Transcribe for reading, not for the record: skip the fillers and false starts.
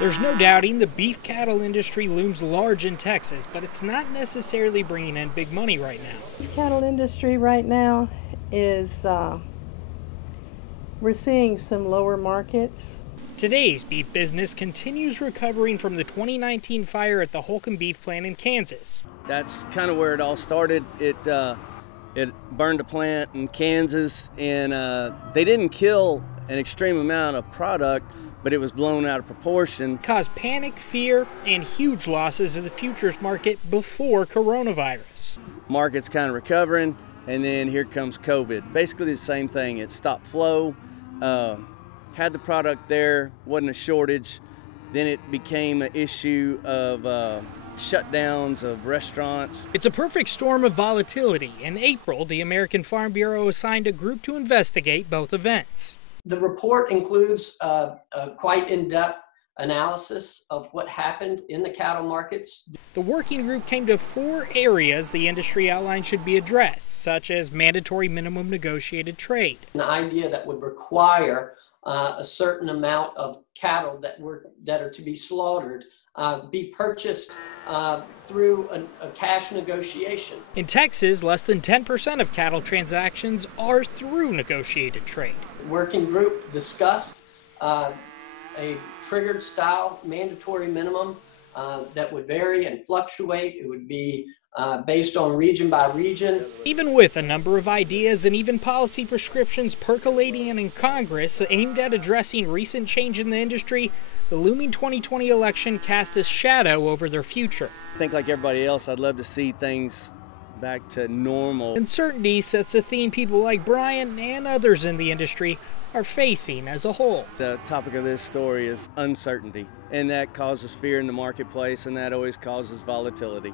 There's no doubting the beef cattle industry looms large in Texas, but it's not necessarily bringing in big money right now. The cattle industry right now is, we're seeing some lower markets. Today's beef business continues recovering from the 2019 fire at the Holcomb Beef Plant in Kansas. That's kind of where it all started. It burned a plant in Kansas, and they didn't kill an extreme amount of product, but it was blown out of proportion. Caused panic, fear, and huge losses in the futures market before coronavirus. Market's kind of recovering, and then here comes COVID. Basically the same thing. It stopped flow, had the product there, wasn't a shortage. Then it became an issue of shutdowns of restaurants. It's a perfect storm of volatility. In April, the American Farm Bureau assigned a group to investigate both events. The report includes a quite in-depth analysis of what happened in the cattle markets. The working group came to 4 areas the industry outlined should be addressed, such as mandatory minimum negotiated trade. An idea that would require a certain amount of cattle that are to be slaughtered be purchased through a cash negotiation. In Texas, less than 10% of cattle transactions are through negotiated trade. The working group discussed a triggered style mandatory minimum that would vary and fluctuate. It would be based on region by region. Even with a number of ideas and even policy prescriptions percolating in Congress aimed at addressing recent change in the industry, the looming 2020 election cast a shadow over their future. I think like everybody else, I'd love to see things back to normal. Uncertainty sets a theme people like Brian and others in the industry are facing as a whole. The topic of this story is uncertainty, and that causes fear in the marketplace, and that always causes volatility.